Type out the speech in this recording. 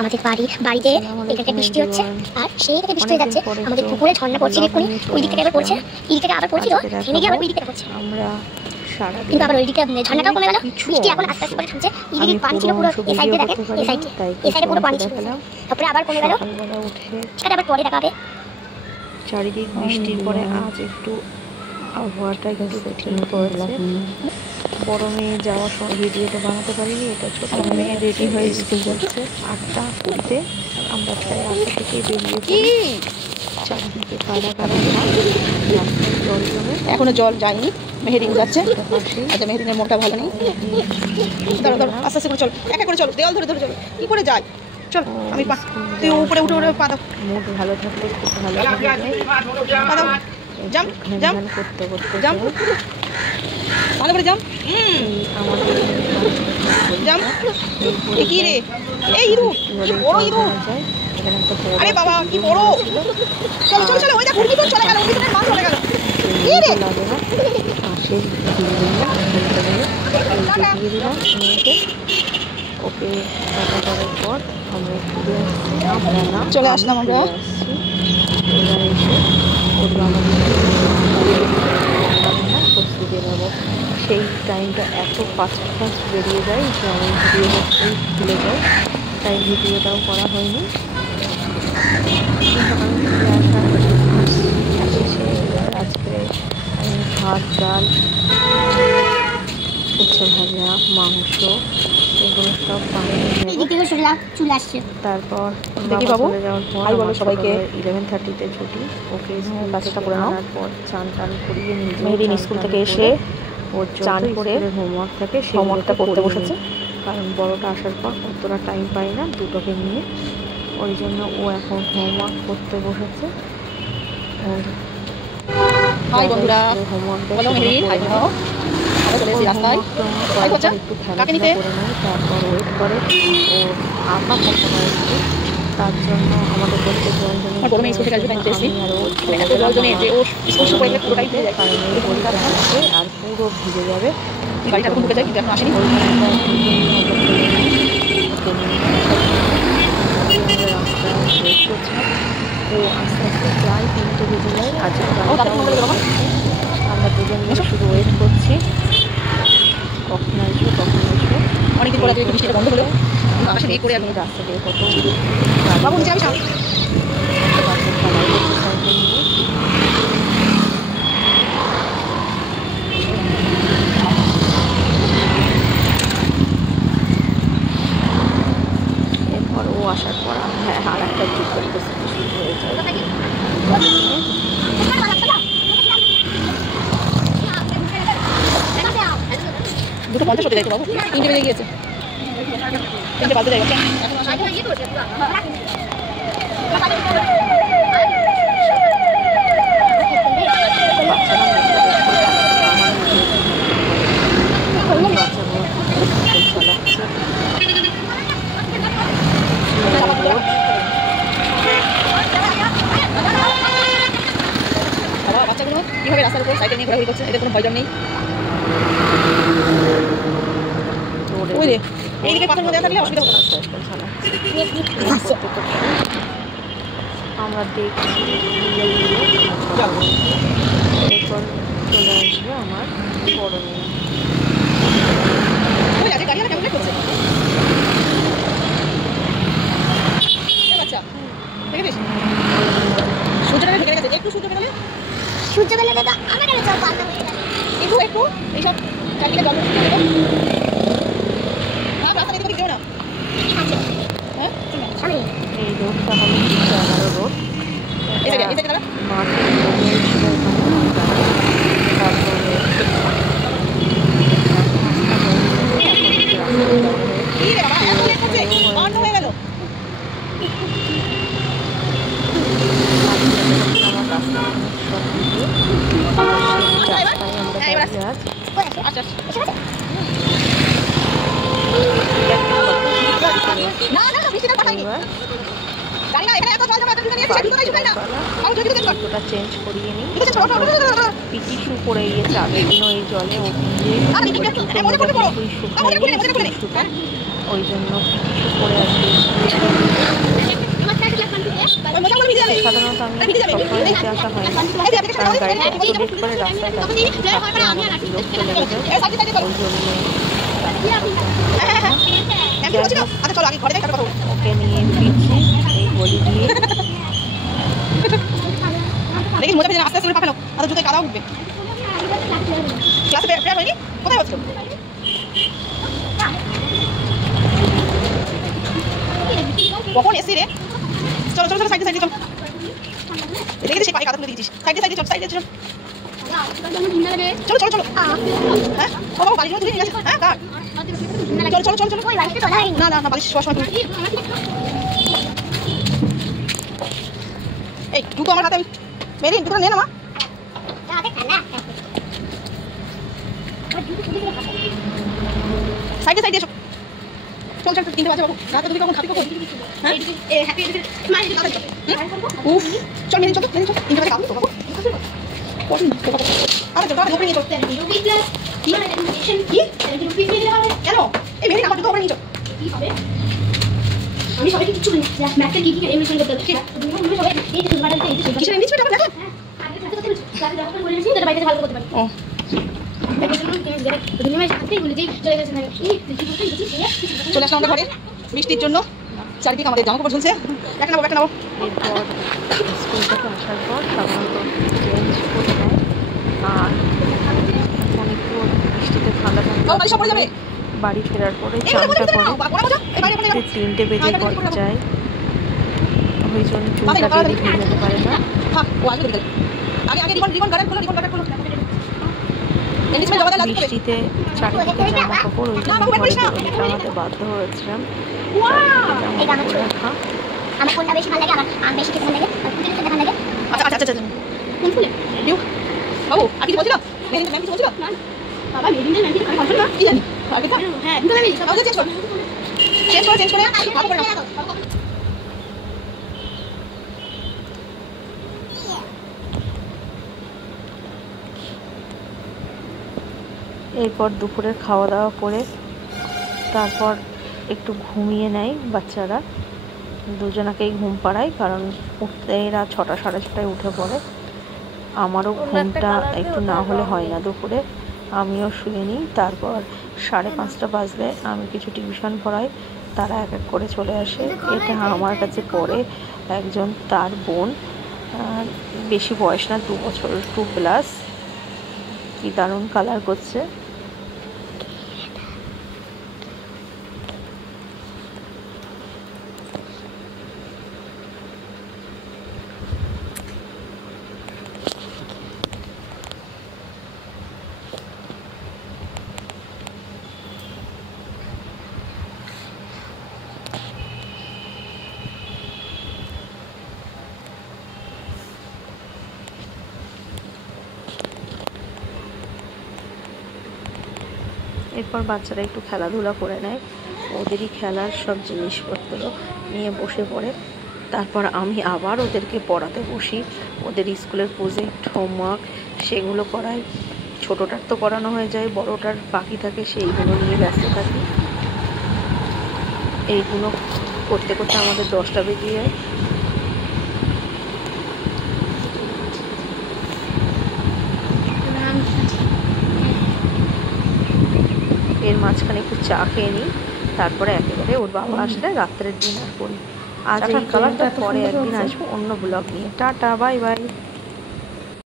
আমাদের বাড়িতে এখানে বৃষ্টি হচ্ছে আর সেই থেকে বৃষ্টি হয়ে যাচ্ছে আমাদের পুকুরে ঝর্ণা পড়ছে এক্ষুনি ওই দিক থেকে আবার পড়ছে এই দিক থেকে আবার পড়ছিল থেমে গিয়ে আবার ওই দিক থেকে পড়ছে আমরা কিন্তু আবার ওই দিকে ঝর্ণাটাও কমে গেল বৃষ্টি এখন আস্তে আস্তে করে থামছে এই দিকে পানি ছিল পুরো এই সাইডে দেখেন এই সাইডে পুরো পানি ছিল তারপরে আবার কমে গেল সেটা আবার পরে দেখা হবে চারিদিক বৃষ্টির পরে আজ একটু আবহাওয়াটা একটু ঠিক পড়েছে। বড় মেয়ে যাওয়ার সময় ভিডিওটা বানাতে পারিনি, এটা ছোট মেয়ে রেডি হয়ে স্কুল যাচ্ছে 8:20-তে। আমরা প্রায় 8টা থেকে বেরিয়ে পড়ি। চারিদিকে কাদা কাদা জল জমে, এখনো জল যায়নি, মেহেরিন যাচ্ছে। আচ্ছা মেহেরিনের মনটা ভালো নেই, ধরো ধরো আস্তে আস্তে করে চল, একা করে চল, দেওয়াল ধরে ধরে চল, কি করে যায় চল। আমি তুই উপরে উঠে উঠে পা দাও, মুড ভালো থাকলে খুব ভালো পা দাও, জাম্প জাম্প করতে করতে জাম্প ভালো করে জাম্প জাম্প। কি রে এই ইরু, কি বড় ইরু, আরে বাবা কি বড়। চলো চলো চলো, ওই দেখ উড়কি তো চলে গেল, উড়কির মা চলে গেল। কি রে লাগে না পাশে দিয়ে দিলাম মেয়েকে। ওকে দেখা করার পর আমরা ঘুরে আসছি, আমরা না চলে আসলাম আমরা। এবার এসে ওগুলো আমাদের করতে বেরোবো। সেই টাইমটা এত ফাস্ট ফাস্ট বেরিয়ে যায় যে আমি ভিডিও করতেই ভুলে যাই, তাই ভিডিওটাও করা হয়নি। আজকে ভাত ডাল উচ্ছে ভাজা মাংস এগুলো সব চলে আসছে। তারপর দেখি বাবু আর বলো সবাইকে 11:30-তে ছুটি। ওকে কাজটা করে নেওয়ার পর চান টান করিয়ে মেহেরিন স্কুল থেকে এসে ওর চান করে হোমওয়ার্ক থাকে সেই হোমওয়ার্কটা করতে বসেছে, কারণ বড়টা আসার পর অতটা টাইম পাই না দুটোকে নিয়ে, ওই জন্য ও এখন হোমওয়ার্ক করতে বসেছে। হাই বন্ধুরা, হোমওয়ার্ক বলো মেহেরিন হাই বলো। আমরা চলে এসেছি রাস্তায়, হাই বাচ্চা কাকে নিতে। তারপর ওয়েট করে ও আঁকা করতে পারে, তার জন্য আমাদের বলতে জল জমে। আমার বড় মেয়ে স্কুল থেকে আসবে, তাই এসেছি। এত জল জমে যে ও স্কুল শুরু করলে পুরোটাই ভিজে যায়, কারণ এই বইটা থাকবে আর পুরো ভিজে যাবে। গাড়িটা এখন ঢুকে যায় কিন্তু এখন আসেনি। ও আস্তে আস্তে প্রায় 3টে বেজে যায়। আজকে আমরা দুজন মিলে শুধু ওয়েট করছি কখন আসবে কখন আসবে। অনেকদিন পরে একটু বৃষ্টিটা বন্ধ হলো, আকাশে মেঘ করে এখন রাস্তা দিয়ে কত বাবু নিচে যাবি সামনে। এরপর ও আসার পর হ্যাঁ আর একটা যুদ্ধ শুরু হয়ে যায়। দুটো 50 হতে যাইতো বাবু, 3টে বেজে গিয়েছে, 3টে বাজতে যাই। বাচ্চাগুলো কিভাবে রাস্তার উপর সাইকেল নিয়ে ঘোরাঘুরি করছে, এদের কোনো ভয়জম নেই। ওই রে এইদিকে পাথর মধ্যে থাকলে অসুবিধা হতো না। আমরা দেখছি এরপর চলে আসবে আমার বড় মেয়ে। ওই আজকে গাড়ি কেমন করছে বাচ্চা, দেখেছিস সূর্যটা ঢেকে গেছে, একটু সূর্য বেরোলে তো আমার কাছে সব পাল্টা হয়ে যায়। একটু একটু এইসব চারদিকে জল রাস্তা দেখতে দিও না। হ্যাঁ এই রোডটা হলো 11 রোড। মাঠে হয়ে গেল। চেঞ্জ করিয়ে নিই। পিটি শু পড়ে গিয়েছে আগের দিনও এই জলে, ও ওই জন্য পিটি শু পরে আসবে। বাড়িতে আসা হয় না, কারণ গাড়িটা একটু লেট করে রাস্তায় দাঁড়িয়ে থাকতে আমার বিরক্ত লেগে যায়, ওই জন্য ওকে নিয়ে ফিরছি এই গলি দিয়ে। দেখিস মোজা ফেলে আস্তে আস্তে করে পাকানো, আর জুতোয় কাদা উঠবে। ক্লাসে প্রেয়ার হয়নি? কোথায় হচ্ছিল? কখন এসি রে? চলো চলো চলো, সাইডে সাইডে চল। দেখে সে পায়ে কাদা তুলে দিয়েছিস। সাইডে সাইডে চল, সাইডে চল। চলো চলো চলো। হ্যাঁ ও বাবা, বালিশ তুলে নিয়ে গেছে। হ্যাঁ কার? চলো চলো চলো চলো। না না না, বালিশ শোয়ার সময় তুলি। এই দুটো আমার হাতে, মেরিন দুটো নে না মা। সাইডে সাইডে এসো। চল চল, 3টে বাজে বাবু। রাতে তুমি কখন খাবি কখন? হ্যাঁ এ হ্যাপি উফ, চল মেরিন চল, মেরিন চল। 3টে বাজে খাবো তো বাবু। আরে চল, ধরে নিয়ে চল। কি কেন? এই মেরিন আমার দুটো ওপরে নিয়ে চল। কি হবে? আমি সবাইকে কিছু বলি না, ম্যাথে কি কি এমএসএন করতে হবে। তুমি সবাই এই যে তোমাদের এই যে কিসের এমএসএন আবার দেখো। আগে থাকতে করতে ক্লাসে যাওয়ার পর বলে দিয়েছি যেটা বাইরে ভালো করতে পারি। ও চলে আসলাম আমরা ঘরে বৃষ্টির জন্য। চারিদিকে আমাদের জামা কাপড় ঝুলছে। একটা নেবো একটা নেবো। এরপর স্কুল থেকে আসার পর সাধারণত চেঞ্জ করে নেয়, আর এখন একটু বৃষ্টিতে ঠান্ডা ঠান্ডা বাড়ি ফেরার পরে চানটা করে 3টে বেজে ঘরে যায়, ওই জন্য চুলটা রেডি হয়ে যেতে পারে না। বৃষ্টিতে চারিদিকে জামা কাপড়, ওই জন্য ঘরে টাঙাতে বাধ্য হয়েছিলাম। আমার কোনটা বেশি ভালো লাগে? আমার বেশি খেতে ভালো লাগে, খেতে ভালো লাগে। আচ্ছা আচ্ছা আচ্ছা কোন ফুলে দিও বাবু? আর কিছু বলছিলাম? মেরিন ম্যাম কিছু বলছিল না বাবা? মেরিন ম্যাম কিছু আমি বলছিলাম না, কি জানি আগে তো। হ্যাঁ দুটো ম্যামই সব চেঞ্জ কর, চেঞ্জ করে ভালো করে নাও। এরপর দুপুরের খাওয়া দাওয়া করে তারপর একটু ঘুমিয়ে নেয় বাচ্চারা, দুজনাকেই ঘুম পাড়ায়, কারণ উঠতে এরা 6টা সাড়ে 6টায় উঠে পড়ে। আমারও ঘুমটা একটু না হলে হয় না দুপুরে, আমিও শুয়ে নিই। তারপর 5:30 বাজলে আমি কিছু টিউশন পড়াই, তারা এক এক করে চলে আসে। এটা আমার কাছে পড়ে একজন, তার বোন, বেশি বয়স না, 2 বছর, 2+। কি দারুণ কালার করছে। এরপর বাচ্চারা একটু খেলাধুলা করে নেয়, ওদেরই খেলার সব জিনিসপত্র নিয়ে বসে পড়ে। তারপর আমি আবার ওদেরকে পড়াতে বসি, ওদের স্কুলের প্রজেক্ট হোমওয়ার্ক সেগুলো করাই। ছোটোটার তো করানো হয়ে যায়, বড়োটার বাকি থাকে, সেইগুলো নিয়ে ব্যস্ত থাকি। এইগুলো করতে করতে আমাদের 10টা বেজে যায়। এর মাঝখানে একটু চা খেয়ে নিই, তারপরে একেবারে ওর বাবা আসলে রাত্রের ডিনার করি। আজ এই কালারটা, পরে একদিন আসবো অন্য ব্লগ নিয়ে। Tata, bye bye.